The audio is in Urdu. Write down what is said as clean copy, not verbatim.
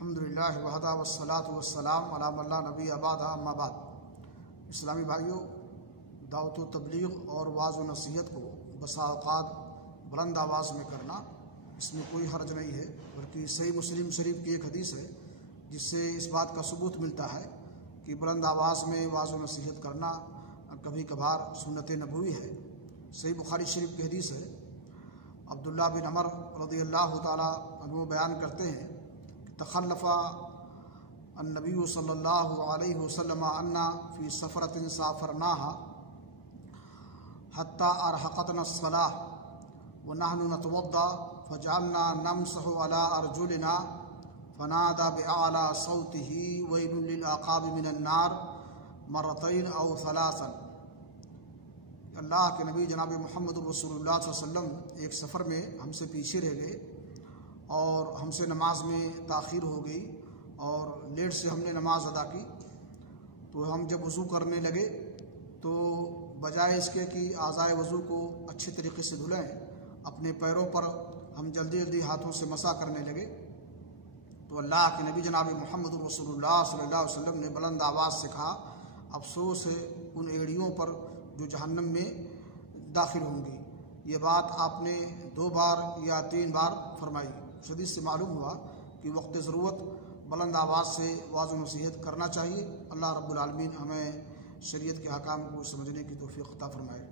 الحمدللہ وحدہ والصلاة والسلام علی من لا نبی بعدہ اما بعد۔ اسلامی بھائیوں، دعوت و تبلیغ اور وعظ و نصیحت کو بسا اوقات بلند آواز میں کرنا، اس میں کوئی حرج نہیں ہے، بلکہ صحیح مسلم شریف کی ایک حدیث ہے جس سے اس بات کا ثبوت ملتا ہے کہ بلند آواز میں وعظ و نصیحت کرنا کبھی کبھار سنت نبوی ہے۔ صحیح بخاری شریف کی حدیث ہے، عبداللہ بن عمر رضی اللہ تعالیٰ عنہ بیان کرتے ہیں کہ تخلف النبی صلی اللہ علیہ وسلم عنا فی سفرۃ سافرناها حتی ارهقتنا الصلاة ونحن نتوضا فجعلنا نمسح على ارجلنا فنادى بأعلى صوته ويل للعقاب من النار مرتين او ثلاثا۔ اللہ کے نبی جناب محمد رسول اللہ صلی اللہ علیہ وسلم ایک سفر میں ہم سے پیچھے رہ گئے اور ہم سے نماز میں تاخیر ہو گئی اور لیٹ سے ہم نے نماز ادا کی، تو ہم جب وضو کرنے لگے تو بجائے اس کے کہ اعضائے وضو کو اچھے طریقے سے دھلیں، اپنے پیروں پر ہم جلدی جلدی ہاتھوں سے مسح کرنے لگے، تو اللہ کے نبی جناب محمد رسول اللہ صلی اللہ علیہ وسلم نے بلند آواز سے کہا، افسوس ہے ان ایڑیوں پر جو جہنم میں داخل ہوں گی۔ یہ بات آپ نے 2 بار یا 3 بار فرمائی۔ حدیث سے معلوم ہوا کہ وقت ضرورت بلند آواز سے وعظ و نصیحت کرنا چاہیے۔ اللہ رب العالمین ہمیں شریعت کے احکام کو سمجھنے کی توفیق عطا فرمائے۔